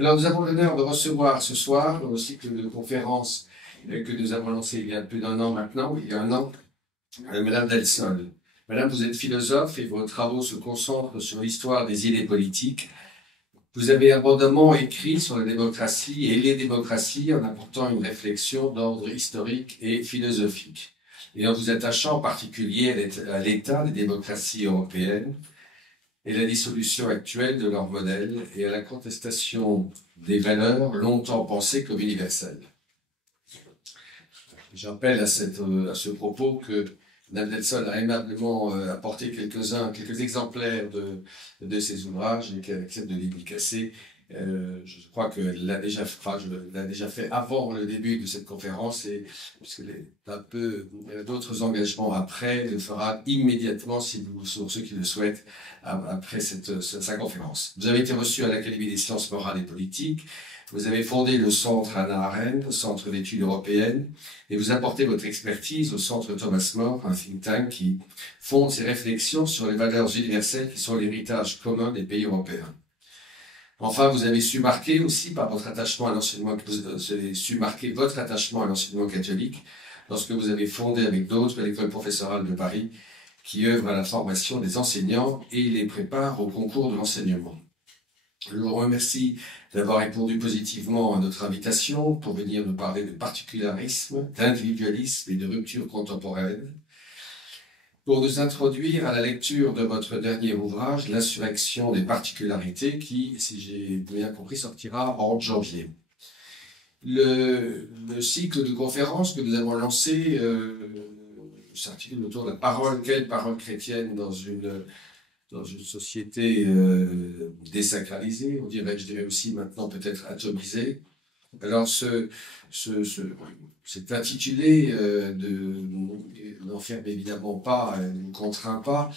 Alors, nous avons l'honneur de recevoir ce soir, dans le cycle de conférences que nous avons lancé il y a plus d'un an maintenant, Madame Del Sol. Madame, vous êtes philosophe et vos travaux se concentrent sur l'histoire des idées politiques. Vous avez abondamment écrit sur la démocratie et les démocraties en apportant une réflexion d'ordre historique et philosophique. Et en vous attachant en particulier à l'état des démocraties européennes et la dissolution actuelle de leur modèle et à la contestation des valeurs longtemps pensées comme universelles. J'appelle à ce propos que Mme Del Sol a aimablement apporté quelques exemplaires de ses ouvrages et qu'elle accepte de les dédicacer. Je crois qu'elle l'a déjà fait avant le début de cette conférence et puisqu'elle a un peu d'autres engagements après, elle le fera immédiatement sur ceux qui le souhaitent après sa conférence. Vous avez été reçu à l'Académie des sciences morales et politiques. Vous avez fondé le Centre Hannah Arendt, le Centre d'études européennes, et vous apportez votre expertise au Centre Thomas More, un think tank qui fonde ses réflexions sur les valeurs universelles qui sont l'héritage commun des pays européens. Enfin, vous avez su marquer aussi par votre attachement à l'enseignement, votre attachement à l'enseignement catholique lorsque vous avez fondé avec d'autres l'école professorale de Paris qui œuvre à la formation des enseignants et les prépare au concours de l'enseignement. Je vous remercie d'avoir répondu positivement à notre invitation pour venir nous parler de particularisme, d'individualisme et de rupture contemporaine. Pour nous introduire à la lecture de votre dernier ouvrage, L'insurrection des particularités, qui, si j'ai bien compris, sortira en janvier. Le cycle de conférences que nous avons lancé s'articule autour de la parole, quelle parole chrétienne dans une société désacralisée, je dirais aussi maintenant peut-être atomisée. Alors c'est intitulé, n'enferme évidemment pas, ne contraint pas,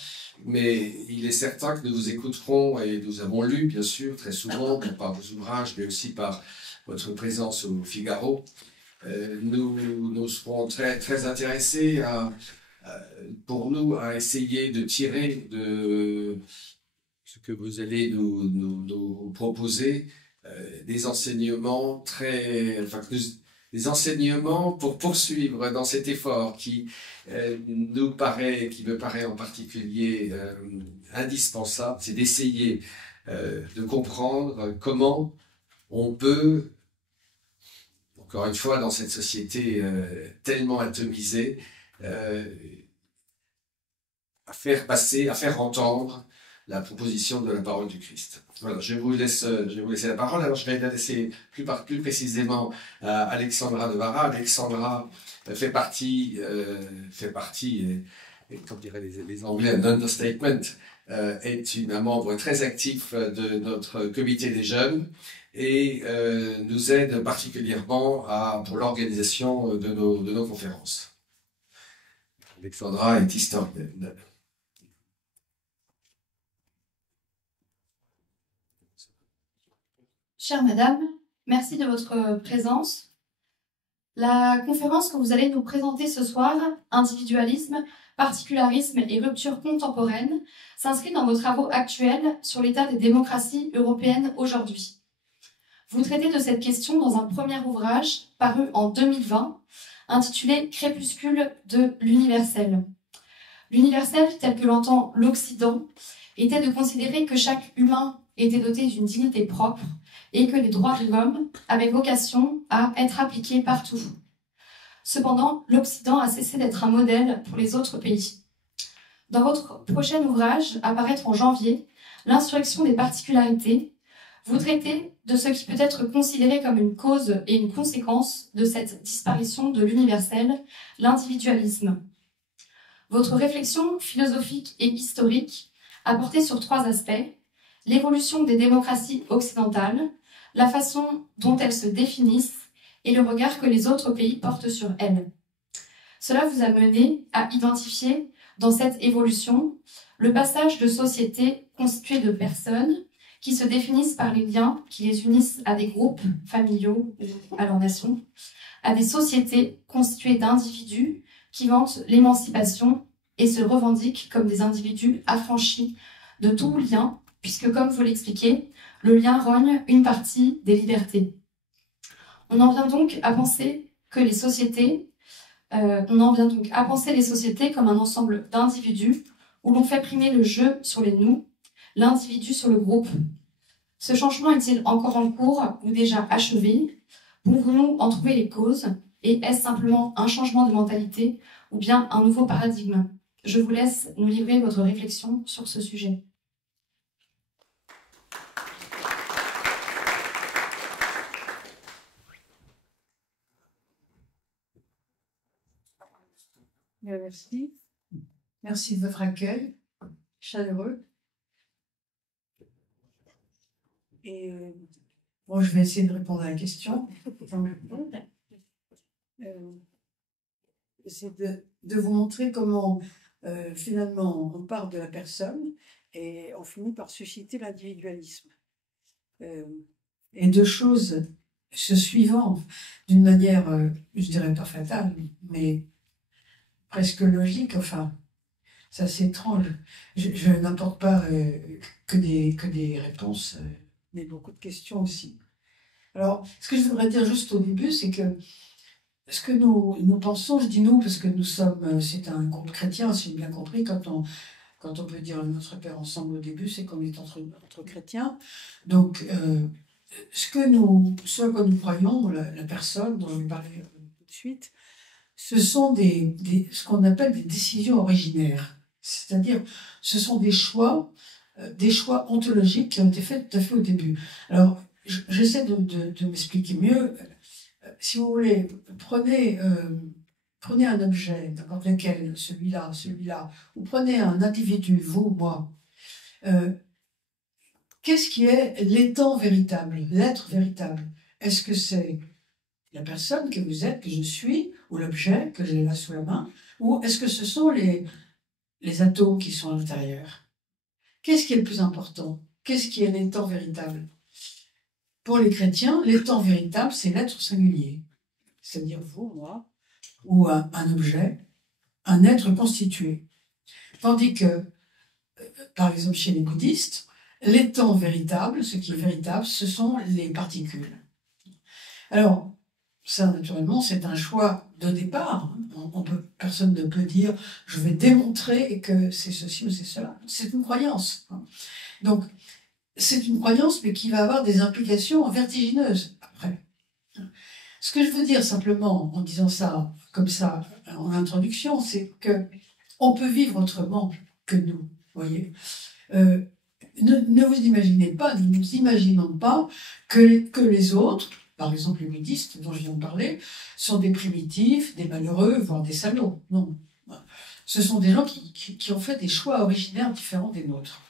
mais il est certain que nous vous écouterons et nous avons lu bien sûr très souvent par vos ouvrages, mais aussi par votre présence au Figaro. Nous serons très intéressés pour nous à essayer de tirer de ce que vous allez nous proposer des enseignements des enseignements pour poursuivre dans cet effort qui me paraît en particulier indispensable, c'est d'essayer de comprendre comment on peut, encore une fois, dans cette société tellement atomisée, à faire entendre la proposition de la parole du Christ. Voilà, je vais vous laisser la parole. Alors, je vais la laisser plus précisément à Alexandra Novara. Alexandra fait partie, et comme diraient les Anglais, un understatement, est un membre très actif de notre comité des jeunes et nous aide particulièrement pour l'organisation de nos conférences. Alexandra est historienne. Chère Madame, merci de votre présence. La conférence que vous allez nous présenter ce soir, Individualisme, particularisme et rupture contemporaine, s'inscrit dans vos travaux actuels sur l'état des démocraties européennes aujourd'hui. Vous traitez de cette question dans un premier ouvrage paru en 2020, intitulé « Crépuscule de l'universel ». L'universel, tel que l'entend l'Occident, était de considérer que chaque humain était doté d'une dignité propre et que les droits de l'homme avaient vocation à être appliqués partout. Cependant, l'Occident a cessé d'être un modèle pour les autres pays. Dans votre prochain ouvrage, à paraître en janvier, L'insurrection des particularités, vous traitez de ce qui peut être considéré comme une cause et une conséquence de cette disparition de l'universel, l'individualisme. Votre réflexion philosophique et historique a porté sur trois aspects: l'évolution des démocraties occidentales, la façon dont elles se définissent et le regard que les autres pays portent sur elles. Cela vous a mené à identifier dans cette évolution le passage de sociétés constituées de personnes qui se définissent par les liens qui les unissent à des groupes familiaux ou à leur nation, à des sociétés constituées d'individus qui vantent l'émancipation et se revendiquent comme des individus affranchis de tout lien puisque comme vous l'expliquez, le lien rogne une partie des libertés. On en vient donc à penser les sociétés comme un ensemble d'individus où l'on fait primer le je sur les nous, l'individu sur le groupe. Ce changement est-il encore en cours ou déjà achevé? Pouvons-nous en trouver les causes? Et est-ce simplement un changement de mentalité ou bien un nouveau paradigme? Je vous laisse nous livrer votre réflexion sur ce sujet. Merci. Merci de votre accueil chaleureux. Et bon, je vais essayer de répondre à la question. C'est de vous montrer comment finalement on part de la personne et on finit par susciter l'individualisme. Et deux choses se suivant d'une manière, je dirais pas fatale, mais presque logique, enfin, c'est assez étrange. Je n'apporte pas que des réponses, mais beaucoup de questions aussi. Alors, ce que je voudrais dire juste au début, c'est que ce que nous pensons, je dis nous parce que nous sommes, c'est un groupe chrétien, si j'ai bien compris, quand on peut dire notre Père ensemble au début, c'est qu'on est entre chrétiens. Donc, ce que nous croyons, la personne dont je vais parler tout de suite, ce sont ce qu'on appelle des décisions originaires. C'est-à-dire, ce sont des choix ontologiques qui ont été faits tout à fait au début. Alors, j'essaie de m'expliquer mieux. Si vous voulez, prenez un objet, n'importe lequel, celui-là, ou prenez un individu, vous, moi. Qu'est-ce qui est l'étant véritable, l'être véritable? Est-ce que c'est la personne que vous êtes, que je suis, ou l'objet que j'ai là sous la main, ou est-ce que ce sont les atomes qui sont à l'intérieur? Qu'est-ce qui est le plus important? Qu'est-ce qui est l'étant véritable? Pour les chrétiens, l'étant véritable, c'est l'être singulier, c'est-à-dire vous, moi, ou un objet, un être constitué. Tandis que, par exemple, chez les bouddhistes, l'étant véritable, ce qui est véritable, ce sont les particules. Alors, ça, naturellement, c'est un choix de départ. Personne ne peut dire « je vais démontrer que c'est ceci ou c'est cela ». C'est une croyance. Donc, c'est une croyance, mais qui va avoir des implications vertigineuses après. Ce que je veux dire simplement, en disant ça, comme ça, en introduction, c'est que on peut vivre autrement que nous, voyez. Ne vous imaginez pas, ne nous imaginons pas que les autres, par exemple les bouddhistes dont je viens de parler, sont des primitifs, des malheureux, voire des salauds. Non. Ce sont des gens qui ont fait des choix originaires différents des nôtres.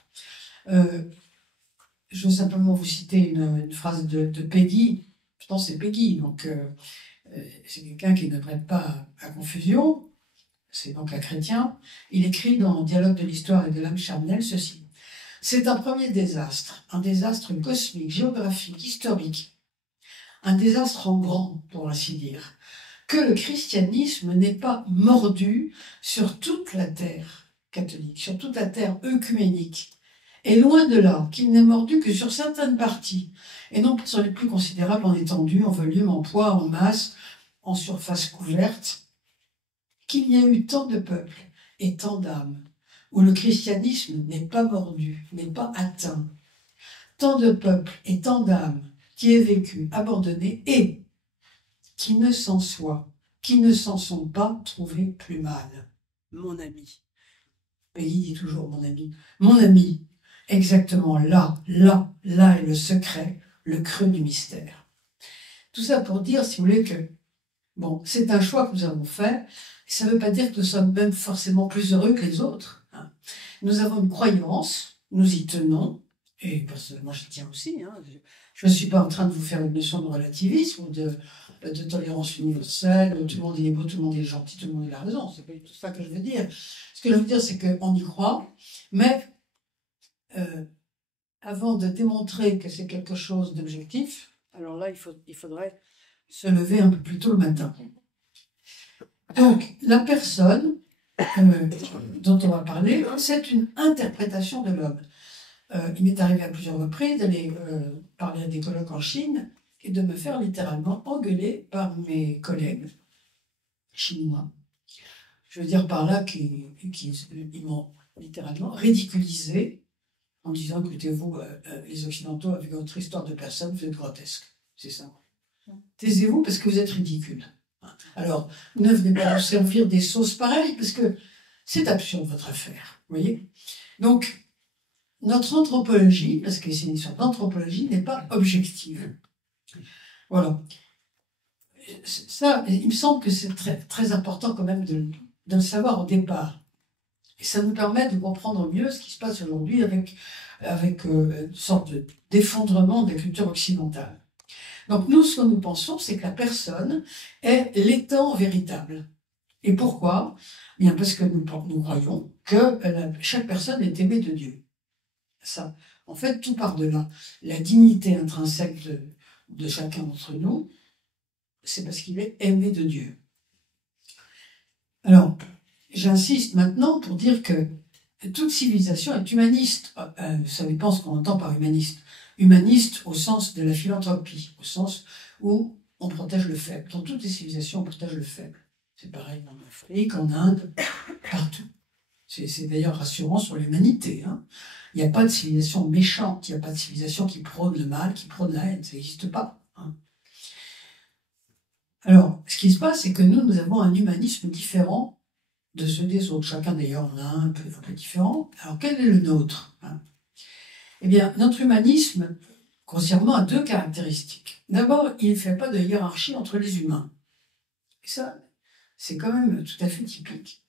Je veux simplement vous citer une phrase de Peggy. Je pense que c'est Peggy, donc c'est quelqu'un qui ne prête pas à confusion. C'est donc un chrétien. Il écrit dans Dialogue de l'histoire et de l'âme charnelle ceci. C'est un premier désastre, un désastre cosmique, géographique, historique, un désastre en grand, pour ainsi dire, que le christianisme n'ait pas mordu sur toute la terre catholique, sur toute la terre œcuménique. Et loin de là, qu'il n'est mordu que sur certaines parties, et non pas sur les plus considérables en étendue, en volume, en poids, en masse, en surface couverte, qu'il y a eu tant de peuples et tant d'âmes, où le christianisme n'est pas mordu, n'est pas atteint. Tant de peuples et tant d'âmes qui aient vécu abandonnés et qui ne s'en sont pas trouvés plus mal. Mon ami. Peggy dit toujours mon ami. Mon ami, exactement là est le secret, le creux du mystère. Tout ça pour dire, si vous voulez, que bon, c'est un choix que nous avons fait. Ça ne veut pas dire que nous sommes même forcément plus heureux que les autres. Hein. Nous avons une croyance, nous y tenons, et personnellement j'y tiens aussi. Hein. Je ne suis pas en train de vous faire une leçon de relativisme ou de tolérance universelle, tout le monde est beau, tout le monde est gentil, tout le monde a raison. C'est pas tout ça que je veux dire. Ce que je veux dire, c'est qu'on y croit, mais avant de démontrer que c'est quelque chose d'objectif, alors là, il faudrait se lever un peu plus tôt le matin. Donc, la personne dont on va parler, c'est une interprétation de l'homme. il m'est arrivé à plusieurs reprises d'aller parler à des colloques en Chine et de me faire littéralement engueuler par mes collègues chinois. Je veux dire par là qu'ils m'ont littéralement ridiculisé en disant, écoutez, vous, les Occidentaux, avec votre histoire de personne, vous êtes grotesques. C'est ça. Taisez-vous parce que vous êtes ridicules. Alors, ne venez pas nous servir des sauces pareilles, parce que c'est absurde, votre affaire. Vous voyez? Donc, notre anthropologie, parce que c'est une sorte d'anthropologie, n'est pas objective. Voilà. Ça, il me semble que c'est très, très important quand même de le savoir au départ. Et ça nous permet de comprendre mieux ce qui se passe aujourd'hui avec une sorte d'effondrement de la culture occidentale. Donc nous, ce que nous pensons, c'est que la personne est l'étang véritable. Et pourquoi? Bien parce que nous croyons que chaque personne est aimée de Dieu. Ça, en fait, tout part de là. La dignité intrinsèque de chacun d'entre nous, c'est parce qu'il est aimé de Dieu. Alors, j'insiste maintenant pour dire que toute civilisation est humaniste. Ça dépend ce qu'on entend par humaniste. Humaniste au sens de la philanthropie, au sens où on protège le faible. Dans toutes les civilisations, on protège le faible. C'est pareil en Afrique, en Inde, partout. C'est d'ailleurs rassurant sur l'humanité. Hein. Il n'y a pas de civilisation méchante, il n'y a pas de civilisation qui prône le mal, qui prône la haine. Ça n'existe pas. Hein. Alors, ce qui se passe, c'est que nous avons un humanisme différent de ceux des autres. Chacun d'ailleurs en a un peu différent. Alors quel est le nôtre? Eh bien, notre humanisme, grossièrement, a deux caractéristiques. D'abord, il ne fait pas de hiérarchie entre les humains. Et ça, c'est quand même tout à fait typique.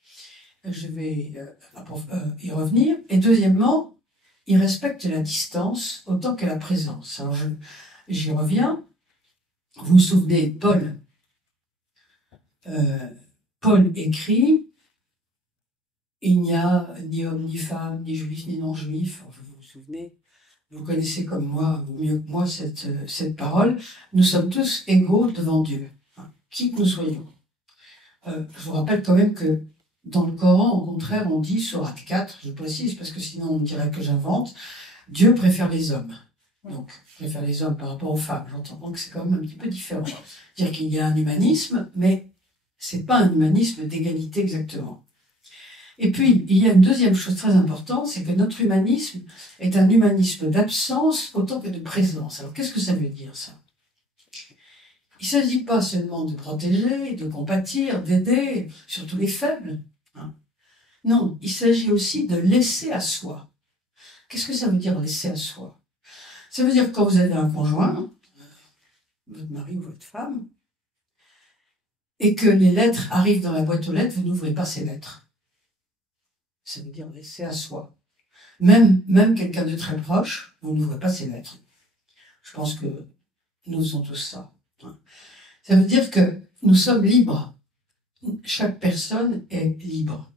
Je vais y revenir. Et deuxièmement, il respecte la distance autant que la présence. Alors, j'y reviens. Vous vous souvenez, Paul écrit: il n'y a ni homme, ni femme, ni juif, ni non-juif. Vous vous souvenez, vous connaissez comme moi, ou mieux que moi, cette parole. Nous sommes tous égaux devant Dieu, qui que nous soyons. Je vous rappelle quand même que dans le Coran, au contraire, on dit, sourate 4, je précise parce que sinon on dirait que j'invente, Dieu préfère les hommes. Donc, préfère les hommes par rapport aux femmes. J'entends que c'est quand même un petit peu différent. C'est-à-dire qu'il y a un humanisme, mais c'est pas un humanisme d'égalité exactement. Et puis, il y a une deuxième chose très importante, c'est que notre humanisme est un humanisme d'absence autant que de présence. Alors, qu'est-ce que ça veut dire, ça? Il ne s'agit pas seulement de protéger, de compatir, d'aider, surtout les faibles. Hein. Non, il s'agit aussi de laisser à soi. Qu'est-ce que ça veut dire, laisser à soi? Ça veut dire que quand vous avez un conjoint, votre mari ou votre femme, et que les lettres arrivent dans la boîte aux lettres, vous n'ouvrez pas ces lettres. Ça veut dire laisser à soi. Même quelqu'un de très proche, vous n'ouvrez pas ses lettres. Je pense que nous faisons tous ça. Ça veut dire que nous sommes libres. Chaque personne est libre.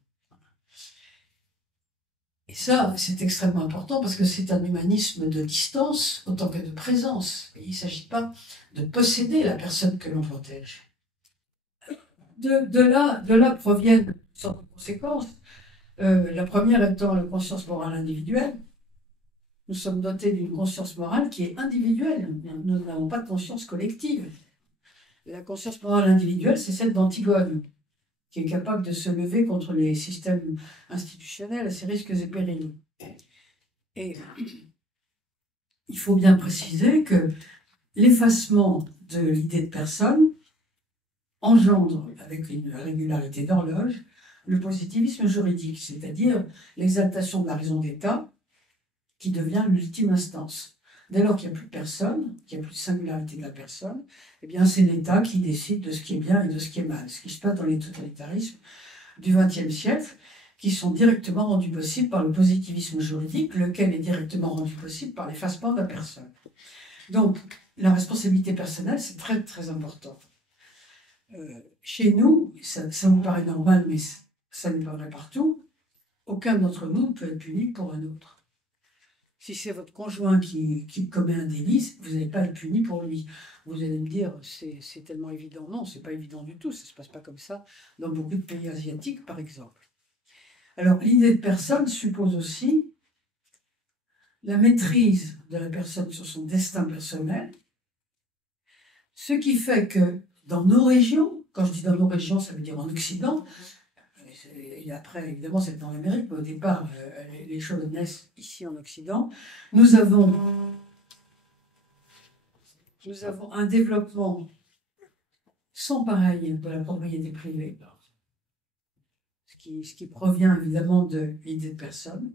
Et ça, c'est extrêmement important parce que c'est un humanisme de distance autant que de présence. Et il ne s'agit pas de posséder la personne que l'on protège. De là proviennent sortes de conséquences. La première étant la conscience morale individuelle. Nous sommes dotés d'une conscience morale qui est individuelle. Nous n'avons pas de conscience collective. La conscience morale individuelle, c'est celle d'Antigone, qui est capable de se lever contre les systèmes institutionnels à ses risques et périls. Et il faut bien préciser que l'effacement de l'idée de personne engendre, avec une régularité d'horloge, le positivisme juridique, c'est-à-dire l'exaltation de la raison d'État, qui devient l'ultime instance. Dès lors qu'il n'y a plus de personne, qu'il n'y a plus de singularité de la personne, eh bien c'est l'État qui décide de ce qui est bien et de ce qui est mal. Ce qui se passe dans les totalitarismes du XXe siècle, qui sont directement rendus possibles par le positivisme juridique, lequel est directement rendu possible par l'effacement de la personne. Donc, la responsabilité personnelle, c'est très très important. Chez nous, ça vous paraît normal, mais ça n'est pas vrai partout, aucun d'entre nous ne peut être puni pour un autre. Si c'est votre conjoint qui commet un délit, vous n'allez pas être puni pour lui. Vous allez me dire, c'est tellement évident. Non, c'est pas évident du tout. Ça ne se passe pas comme ça dans beaucoup de pays asiatiques, par exemple. Alors, l'idée de personne suppose aussi la maîtrise de la personne sur son destin personnel, ce qui fait que dans nos régions, quand je dis dans nos régions, ça veut dire en Occident, et après, évidemment, c'est dans l'Amérique, mais au départ, les choses naissent ici en Occident, nous avons un développement sans pareil de la propriété privée, ce qui provient évidemment de l'idée de personne,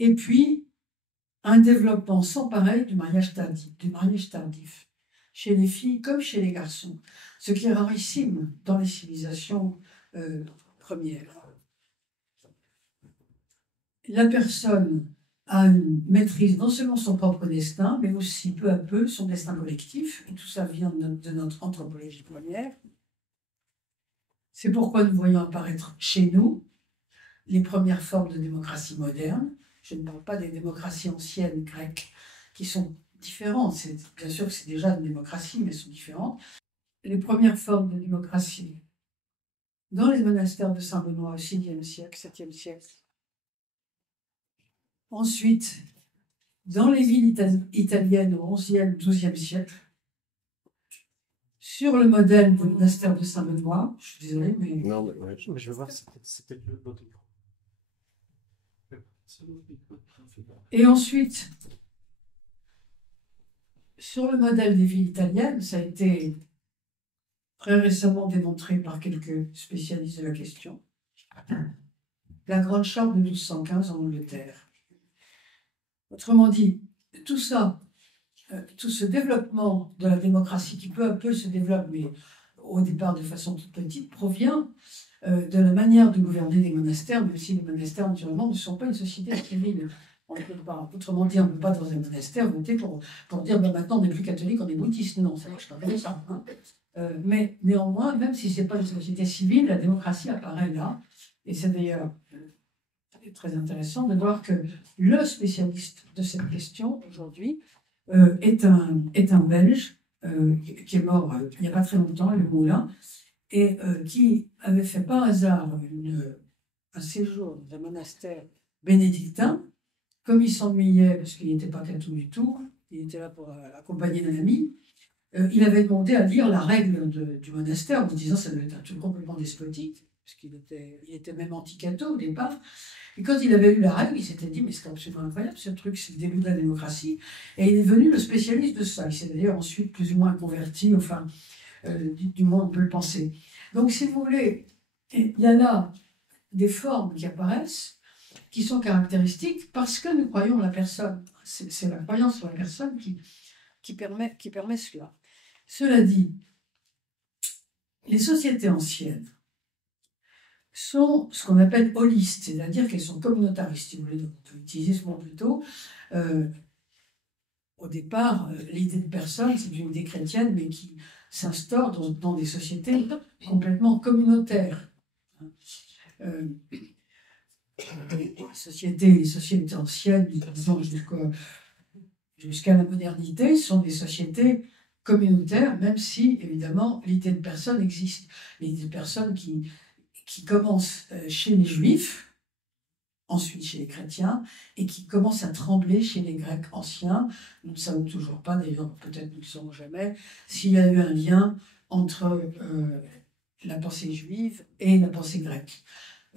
et puis un développement sans pareil du mariage tardif, chez les filles comme chez les garçons, ce qui est rarissime dans les civilisations premières. La personne a une maîtrise non seulement son propre destin, mais aussi peu à peu son destin collectif, et tout ça vient de notre anthropologie première. C'est pourquoi nous voyons apparaître chez nous les premières formes de démocratie moderne. Je ne parle pas des démocraties anciennes grecques, qui sont différentes. Bien sûr que c'est déjà une démocratie, mais elles sont différentes. Les premières formes de démocratie dans les monastères de Saint-Benoît au VIe siècle, 7e siècle. Ensuite, dans les villes italiennes au XIe, XIIe siècle, sur le modèle du monastère de Saint-Benoît, je suis désolée, mais... Non, mais, ouais, mais je veux voir, c'était l'autre micro. Et ensuite, sur le modèle des villes italiennes, ça a été très récemment démontré par quelques spécialistes de la question, la Grande Charte de 1215 en Angleterre. Autrement dit, tout ça, tout ce développement de la démocratie qui peu à peu se développe, mais au départ de façon toute petite, provient de la manière de gouverner des monastères, même si les monastères, naturellement, ne sont pas une société civile. On ne peut pas, autrement dit, on ne peut pas dans un monastère voter pour dire ben, maintenant on n'est plus catholique, on est bouddhiste. Non, ça ne marche pas comme ça. Hein. Mais néanmoins, même si ce n'est pas une société civile, la démocratie apparaît là. Et c'est d'ailleurs très intéressant de voir que le spécialiste de cette question aujourd'hui est un Belge qui est mort il n'y a pas très longtemps, le Moulin, et qui avait fait par hasard un séjour dans un monastère bénédictin. Comme il s'ennuyait, parce qu'il n'était pas catho du tout, il était là pour accompagner un ami, il avait demandé à lire la règle du monastère en disant que ça devait être un truc complètement despotique, parce qu'il était même anti-catho au départ. Et quand il avait lu la règle, il s'était dit, mais c'est absolument incroyable, ce truc, c'est le début de la démocratie. Et il est devenu le spécialiste de ça. Il s'est d'ailleurs ensuite plus ou moins converti, enfin, du moins on peut le penser. Donc, si vous voulez, il y a là des formes qui apparaissent, qui sont caractéristiques parce que nous croyons en la personne. C'est la croyance en la personne qui permet cela. Cela dit, les sociétés anciennes sont ce qu'on appelle holistes, c'est-à-dire qu'elles sont communautaristes, si vous voulez, on peut utiliser ce mot plutôt. Au départ, l'idée de personne, c'est une idée chrétienne, mais qui s'instaure dans des sociétés complètement communautaires. Les sociétés anciennes, disons jusqu'à la modernité, sont des sociétés communautaires, même si, évidemment, l'idée de personne existe. L'idée de personne qui commence chez les Juifs, ensuite chez les chrétiens, et qui commence à trembler chez les Grecs anciens. Nous ne savons toujours pas, d'ailleurs, peut-être nous ne le saurons jamais, s'il y a eu un lien entre la pensée juive et la pensée grecque.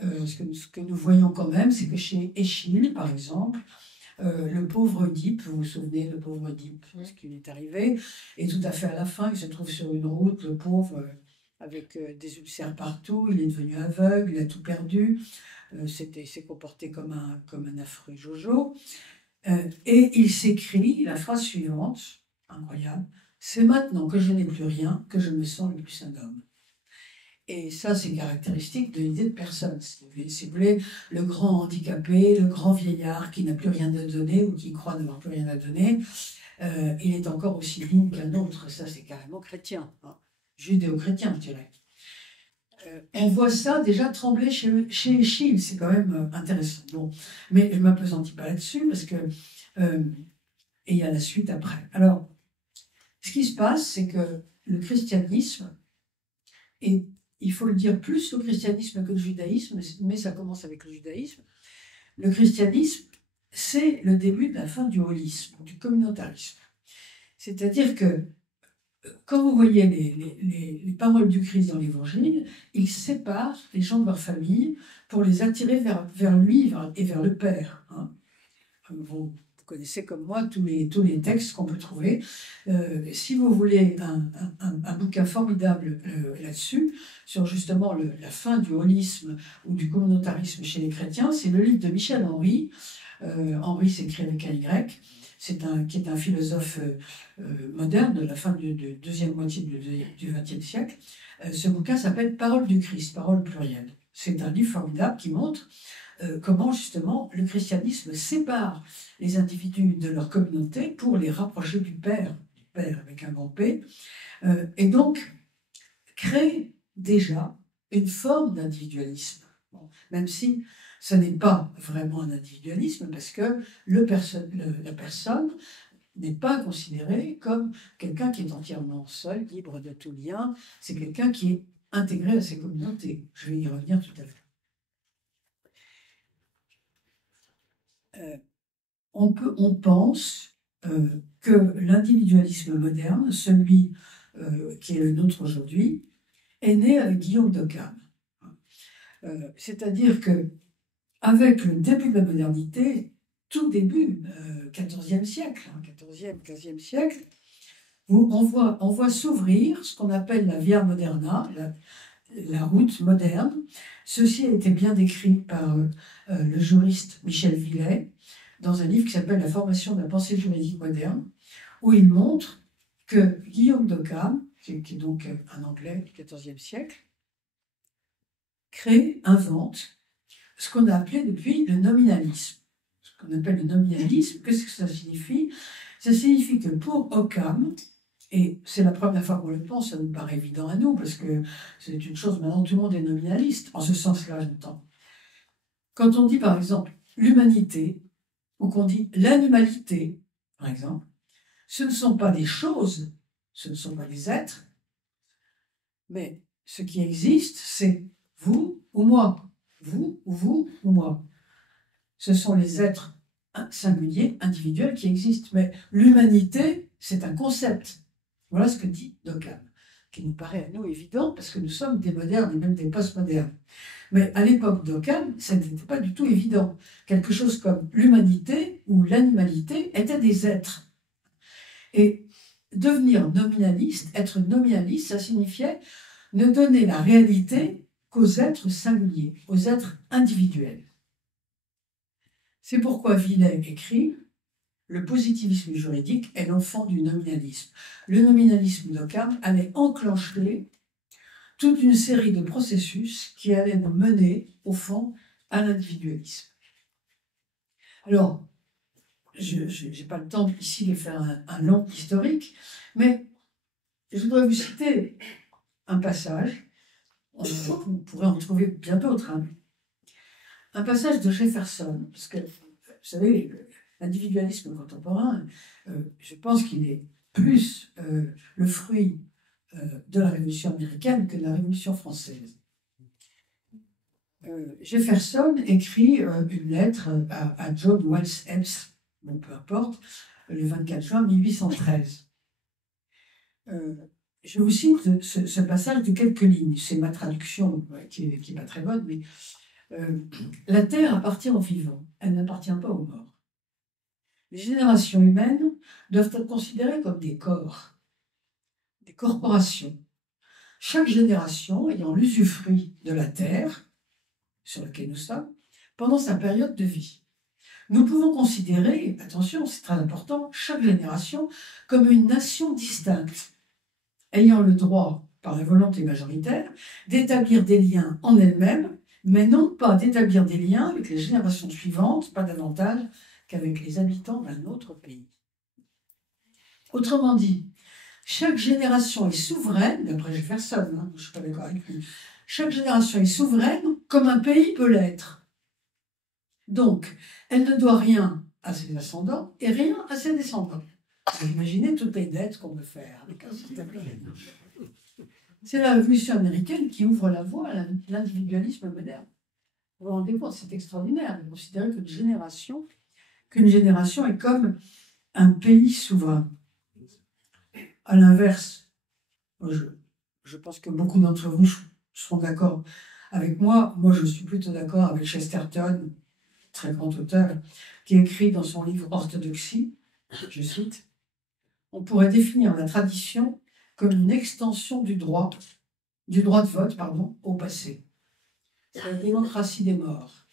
Ce que nous voyons quand même, c'est que chez Échille, par exemple, le pauvre Oedipe, vous vous souvenez, le pauvre Oedipe, ce qui lui est arrivé, et tout à fait à la fin, il se trouve sur une route, le pauvre, avec des ulcères partout, il est devenu aveugle, il a tout perdu, s'est comporté comme un affreux Jojo, et il s'écrit la phrase suivante, incroyable, « C'est maintenant que je n'ai plus rien que je me sens le plus un homme ». Et ça, c'est caractéristique de l'idée de personne. Si vous voulez, le grand handicapé, le grand vieillard qui n'a plus rien à donner ou qui croit n'avoir plus rien à donner, il est encore aussi digne qu'un autre. Ça, c'est carrément chrétien, hein, judéo-chrétien, je dirais. On voit ça déjà trembler chez Échille, c'est quand même intéressant. Bon, mais je ne m'appesantis pas là-dessus parce que. Et il y a la suite après. Alors, ce qui se passe, c'est que le christianisme est. Il faut le dire, plus le christianisme que le judaïsme, mais ça commence avec le judaïsme. Le christianisme c'est le début de la fin du holisme, du communautarisme. C'est-à-dire que quand vous voyez les paroles du Christ dans l'Évangile, il sépare les gens de leur famille pour les attirer vers lui et vers le Père. Hein. Vous connaissez comme moi tous les textes qu'on peut trouver. Si vous voulez un bouquin formidable là-dessus, sur justement la fin du holisme ou du communautarisme chez les chrétiens, c'est le livre de Michel Henry. Henry s'écrit avec un Y. Qui est un philosophe moderne de la fin de deuxième moitié du XXe siècle. Ce bouquin s'appelle Parole du Christ, parole plurielle. C'est un livre formidable qui montre comment justement le christianisme sépare les individus de leur communauté pour les rapprocher du Père avec un grand P, et donc crée déjà une forme d'individualisme. Bon, même si ce n'est pas vraiment un individualisme parce que la personne n'est pas considérée comme quelqu'un qui est entièrement seul, libre de tout lien. C'est quelqu'un qui est intégré à ses communautés. Je vais y revenir tout à l'heure. On pense que l'individualisme moderne, celui qui est le nôtre aujourd'hui, est né avec Guillaume d'Occam. C'est-à-dire que avec le début de la modernité, tout début, 14e siècle, 14e, 15e siècle, on voit s'ouvrir ce qu'on appelle la via moderna, la route moderne. Ceci a été bien décrit par le juriste Michel Villet dans un livre qui s'appelle La formation de la pensée juridique moderne, où il montre que Guillaume d'Occam, qui est donc un Anglais du 14e siècle, invente ce qu'on a appelé depuis le nominalisme. Ce qu'on appelle le nominalisme, qu'est-ce que ça signifie? Ça signifie que pour Occam, et c'est la première fois qu'on le pense, ça nous paraît évident à nous, parce que c'est une chose, maintenant tout le monde est nominaliste, en ce sens-là, j'entends. Quand on dit par exemple l'humanité, ou qu'on dit l'animalité, par exemple, ce ne sont pas des choses, ce ne sont pas des êtres, mais ce qui existe, c'est vous ou moi. Vous ou moi. Ce sont les êtres singuliers, individuels qui existent. Mais l'humanité, c'est un concept. Voilà ce que dit d'Occam, qui nous paraît à nous évident, parce que nous sommes des modernes et même des postmodernes. Mais à l'époque d'Occam, ça n'était pas du tout évident. Quelque chose comme l'humanité ou l'animalité étaient des êtres. Et devenir nominaliste, être nominaliste, ça signifiait ne donner la réalité qu'aux êtres singuliers, aux êtres individuels. C'est pourquoi Villet écrit « Le positivisme juridique est l'enfant du nominalisme ». Le nominalisme d'Occam allait enclencher toute une série de processus qui allaient nous mener, au fond, à l'individualisme. Alors, je n'ai pas le temps ici de faire un long historique, mais je voudrais vous citer un passage. On pourrait en trouver bien d'autres. Hein. Un passage de Jefferson, parce que, vous savez, l'individualisme contemporain, je pense qu'il est plus le fruit de la Révolution américaine que de la Révolution française. Jefferson écrit une lettre à John Wells Epps, bon, peu importe, le 24 juin 1813. Je vous cite ce passage de quelques lignes. C'est ma traduction qui n'est pas très bonne, mais la Terre appartient aux vivants, elle n'appartient pas aux morts. Les générations humaines doivent être considérées comme des corps, des corporations. Chaque génération ayant l'usufruit de la Terre, sur laquelle nous sommes, pendant sa période de vie. Nous pouvons considérer, attention, c'est très important, chaque génération comme une nation distincte, ayant le droit, par la volonté majoritaire, d'établir des liens en elle-même, mais non pas d'établir des liens avec les générations suivantes, pas davantage qu'avec les habitants d'un autre pays. Autrement dit, chaque génération est souveraine, d'après Jefferson, je ne suis pas d'accord avec lui, chaque génération est souveraine comme un pays peut l'être. Donc, elle ne doit rien à ses ascendants et rien à ses descendants. Imaginez toutes les dettes qu'on peut faire avec un système. C'est la Révolution américaine qui ouvre la voie à l'individualisme moderne. Vous vous rendez compte, c'est extraordinaire de considérer qu'une génération qu'une génération est comme un pays souverain. À l'inverse, je pense que beaucoup d'entre vous seront d'accord avec moi. Moi, je suis plutôt d'accord avec Chesterton, très grand auteur, qui écrit dans son livre Orthodoxie, je cite, « On pourrait définir la tradition comme une extension du droit de vote, au passé. C'est la démocratie des morts.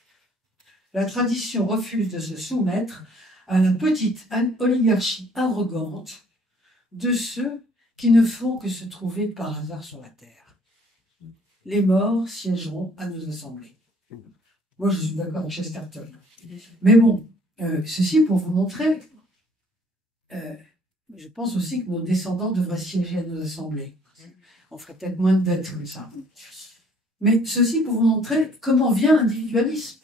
La tradition refuse de se soumettre à la petite oligarchie arrogante de ceux qui ne font que se trouver par hasard sur la terre. Les morts siégeront à nos assemblées. » Moi, je suis d'accord avec Chesterton. Mais bon, ceci pour vous montrer, je pense aussi que nos descendants devraient siéger à nos assemblées. On ferait peut-être moins de dettes comme ça. Mais ceci pour vous montrer comment vient l'individualisme.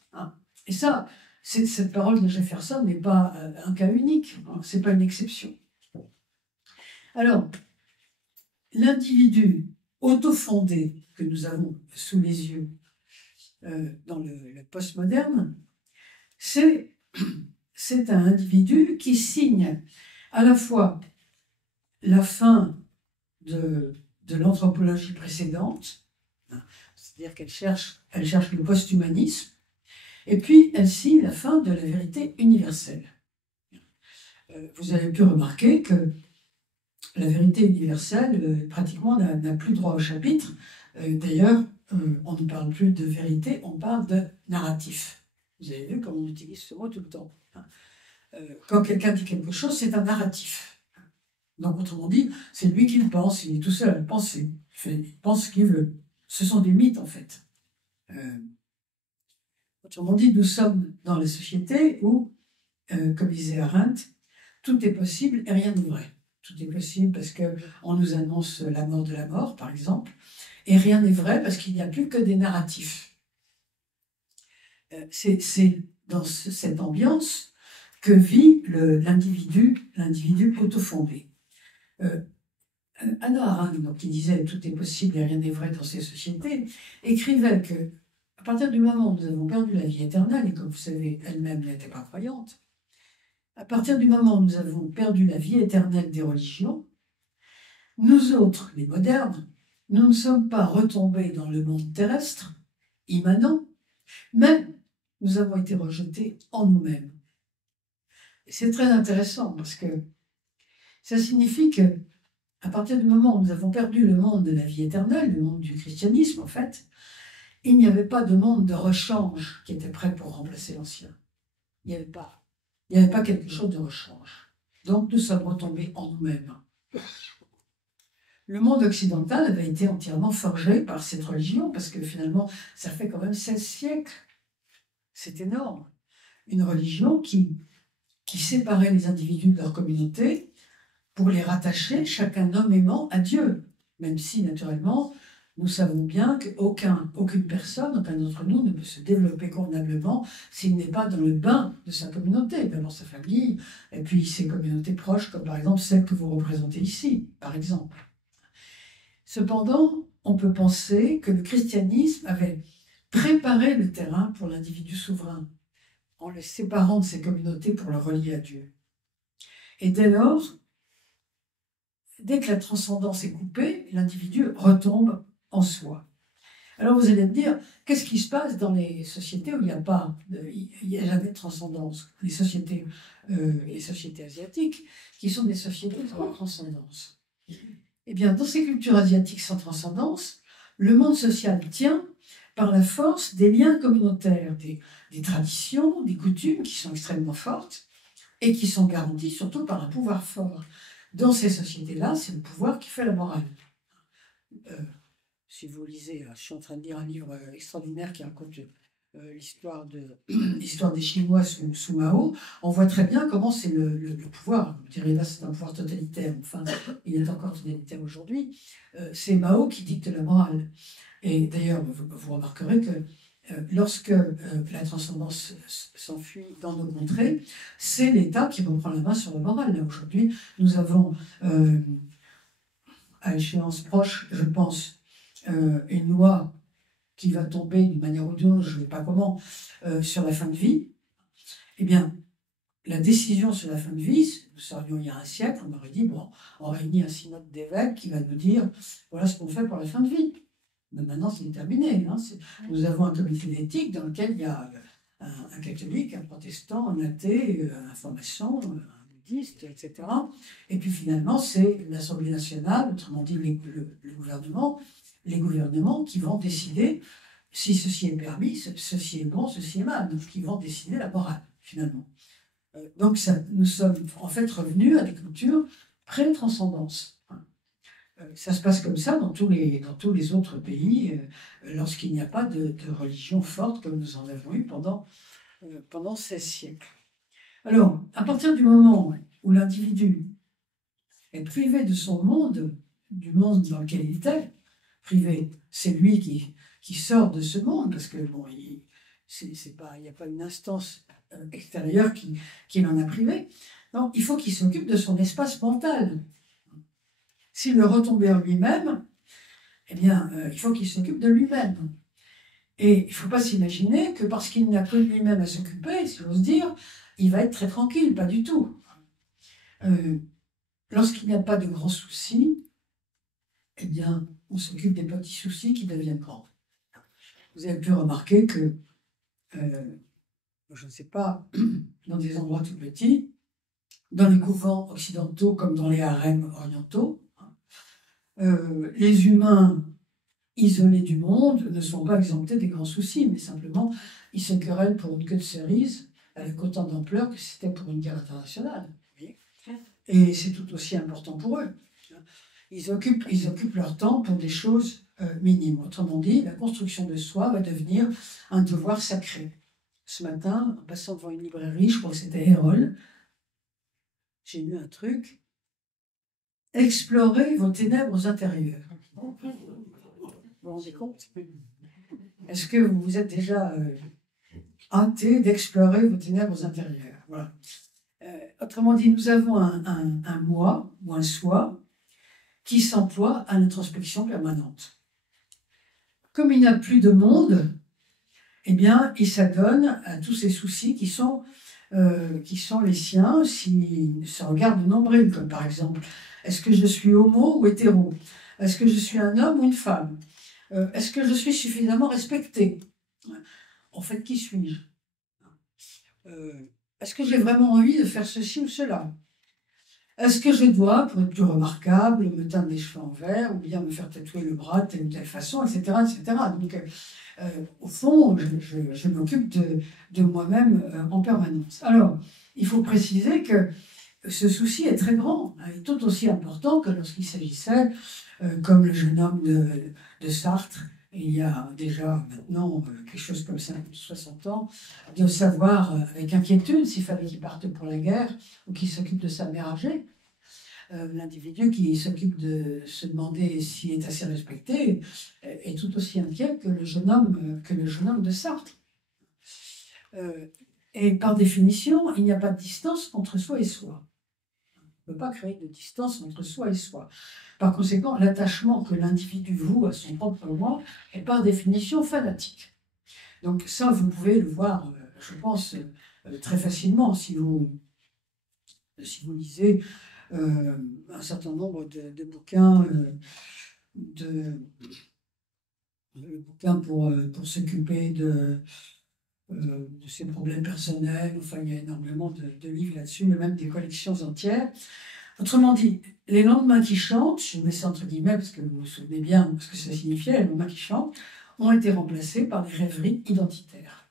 Et ça, cette parole de Jefferson n'est pas un cas unique, c'est pas une exception. Alors, l'individu autofondé que nous avons sous les yeux dans le postmoderne, c'est un individu qui signe à la fois la fin de l'anthropologie précédente, c'est-à-dire qu'elle cherche le post-humanisme, et puis elle signe la fin de la vérité universelle. Vous avez pu remarquer que la vérité universelle, pratiquement, n'a plus droit au chapitre. D'ailleurs, on ne parle plus de vérité, on parle de narratif. Vous avez vu comme on utilise ce mot tout le temps. Quand quelqu'un dit quelque chose, c'est un narratif. Donc, autrement dit, c'est lui qui le pense, il est tout seul à le penser. Il pense ce qu'il veut. Ce sont des mythes, en fait. Autrement dit, nous sommes dans la société où, comme disait Arendt, tout est possible et rien n'est vrai. Tout est possible parce qu'on nous annonce la mort de la mort, par exemple, et rien n'est vrai parce qu'il n'y a plus que des narratifs. C'est dans cette ambiance que vit l'individu autofondé. Hannah Arendt, donc, qui disait « tout est possible et rien n'est vrai dans ces sociétés », écrivait que à partir du moment où nous avons perdu la vie éternelle, et comme vous savez, elle-même n'était pas croyante, à partir du moment où nous avons perdu la vie éternelle des religions, nous autres, les modernes, nous ne sommes pas retombés dans le monde terrestre, immanent, mais nous avons été rejetés en nous-mêmes. C'est très intéressant parce que ça signifie que à partir du moment où nous avons perdu le monde de la vie éternelle, le monde du christianisme en fait, il n'y avait pas de monde de rechange qui était prêt pour remplacer l'ancien. Il n'y avait pas quelque chose de rechange. Donc nous sommes retombés en nous-mêmes. Le monde occidental avait été entièrement forgé par cette religion, parce que finalement, ça fait quand même 16 siècles. C'est énorme. Une religion qui séparait les individus de leur communauté pour les rattacher, chacun nommément, à Dieu. Même si, naturellement, nous savons bien qu'aucune personne, aucun d'entre nous ne peut se développer convenablement s'il n'est pas dans le bain de sa communauté, dans sa famille, et puis ses communautés proches, comme par exemple celle que vous représentez ici, par exemple. Cependant, on peut penser que le christianisme avait préparé le terrain pour l'individu souverain, en le séparant de ses communautés pour le relier à Dieu. Et dès lors, dès que la transcendance est coupée, l'individu retombe en soi. Alors vous allez me dire, qu'est-ce qui se passe dans les sociétés où il n'y a jamais de transcendance? Les sociétés asiatiques, qui sont des sociétés sans transcendance. Eh bien, dans ces cultures asiatiques sans transcendance, le monde social tient par la force des liens communautaires, des traditions, des coutumes qui sont extrêmement fortes et qui sont garanties surtout par un pouvoir fort. Dans ces sociétés-là, c'est le pouvoir qui fait la morale. Si vous lisez, je suis en train de lire un livre extraordinaire qui raconte l'histoire des Chinois sous Mao, on voit très bien comment c'est le pouvoir. Vous direz là, c'est un pouvoir totalitaire. Enfin, il est encore totalitaire aujourd'hui. C'est Mao qui dicte la morale. Et d'ailleurs, vous remarquerez que lorsque la transcendance s'enfuit dans nos contrées, c'est l'État qui reprend la main sur la morale. Là, aujourd'hui, nous avons, à échéance proche, je pense, une loi qui va tomber d'une manière ou d'une autre, je ne sais pas comment, sur la fin de vie. Eh bien, la décision sur la fin de vie, nous serions il y a un siècle, on aurait dit, bon, on réunit un synode d'évêques qui va nous dire, voilà ce qu'on fait pour la fin de vie. Mais maintenant, c'est terminé. Hein. Nous avons un comité d'éthique dans lequel il y a un catholique, un protestant, un athée, un franc-maçon, un bouddhiste, etc. Et puis finalement, c'est l'Assemblée nationale, autrement dit le gouvernement, les gouvernements qui vont décider si ceci est permis, ceci est bon, ceci est mal. Donc, qui vont décider la morale, finalement. Donc, nous sommes en fait revenus à des cultures pré-transcendance. Ça se passe comme ça dans tous les autres pays, lorsqu'il n'y a pas de religion forte comme nous en avons eu pendant 16 siècles. Alors, à partir du moment où l'individu est privé de son monde, du monde dans lequel il était, privé, c'est lui qui sort de ce monde, parce que bon, il n'y a pas une instance extérieure qui l'en a privé. Donc, il faut qu'il s'occupe de son espace mental. S'il veut retomber en lui-même, eh bien, il faut qu'il s'occupe de lui-même. Et il ne faut pas s'imaginer que parce qu'il n'a que lui-même à s'occuper, si j'ose dire, il va être très tranquille, pas du tout. Lorsqu'il n'y a pas de grands soucis, eh bien, on s'occupe des petits soucis qui deviennent grands. Vous avez pu remarquer que, je ne sais pas, dans des endroits tout petits, dans les couvents occidentaux comme dans les harems orientaux, les humains isolés du monde ne sont pas exemptés des grands soucis, mais simplement, ils se querellent pour une queue de cerise avec autant d'ampleur que si c'était pour une guerre internationale. Et c'est tout aussi important pour eux. Ils occupent leur temps pour des choses minimes. Autrement dit, la construction de soi va devenir un devoir sacré. Ce matin, en passant devant une librairie, je crois que c'était Erol, j'ai lu un truc. Explorez vos ténèbres intérieures. Vous vous rendez compte? Est-ce que vous vous êtes déjà hâté d'explorer vos ténèbres intérieures? Voilà. Autrement dit, nous avons un moi ou un soi qui s'emploie à l'introspection permanente. Comme il n'y a plus de monde, eh bien, il s'adonne à tous ces soucis qui sont les siens s'il se regarde de nombril, comme par exemple, est-ce que je suis homo ou hétéro? Est-ce que je suis un homme ou une femme? Est-ce que je suis suffisamment respecté? En fait, qui suis-je? Est-ce que j'ai vraiment envie de faire ceci ou cela? Est-ce que je dois, pour être plus remarquable, me teindre les cheveux en vert, ou bien me faire tatouer le bras de telle ou telle façon, etc. etc. Donc, au fond, je m'occupe de moi-même en permanence. Alors, il faut préciser que ce souci est très grand, est tout aussi important que lorsqu'il s'agissait, comme le jeune homme de Sartre, il y a déjà maintenant quelque chose comme 60 ans, de savoir avec inquiétude s'il fallait qu'il parte pour la guerre ou qu'il s'occupe de sa mère âgée. L'individu qui s'occupe de se demander s'il est assez respecté est tout aussi inquiet que le jeune homme de Sartre. Et par définition, il n'y a pas de distance entre soi et soi. On ne peut pas créer de distance entre soi et soi. Par conséquent, l'attachement que l'individu voue à son propre moi est par définition fanatique. Donc ça, vous pouvez le voir, je pense, très facilement si vous lisez un certain nombre de bouquins, bouquins pour s'occuper de ses problèmes personnels. Enfin, il y a énormément de livres là-dessus, mais même des collections entières. Autrement dit, les lendemains qui chantent, je mets ça entre guillemets parce que vous vous souvenez bien ce que ça signifiait, les lendemains qui chantent, ont été remplacés par des rêveries identitaires.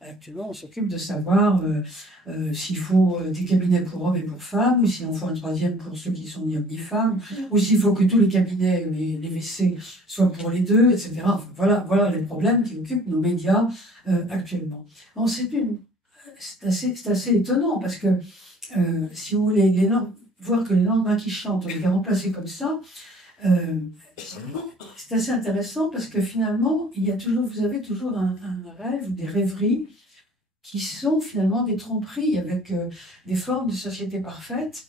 Actuellement, on s'occupe de savoir s'il faut des cabinets pour hommes et pour femmes, ou s'il en faut un troisième pour ceux qui sont ni hommes ni femmes, ou s'il faut que tous les cabinets, les WC, soient pour les deux, etc. Enfin, voilà les problèmes qui occupent nos médias actuellement. Alors, c'est assez étonnant, parce que si vous voulez voir que les lendemains qui chantent ont été remplacés comme ça, c'est assez intéressant parce que finalement, vous avez toujours un rêve ou des rêveries qui sont finalement des tromperies avec des formes de société parfaite.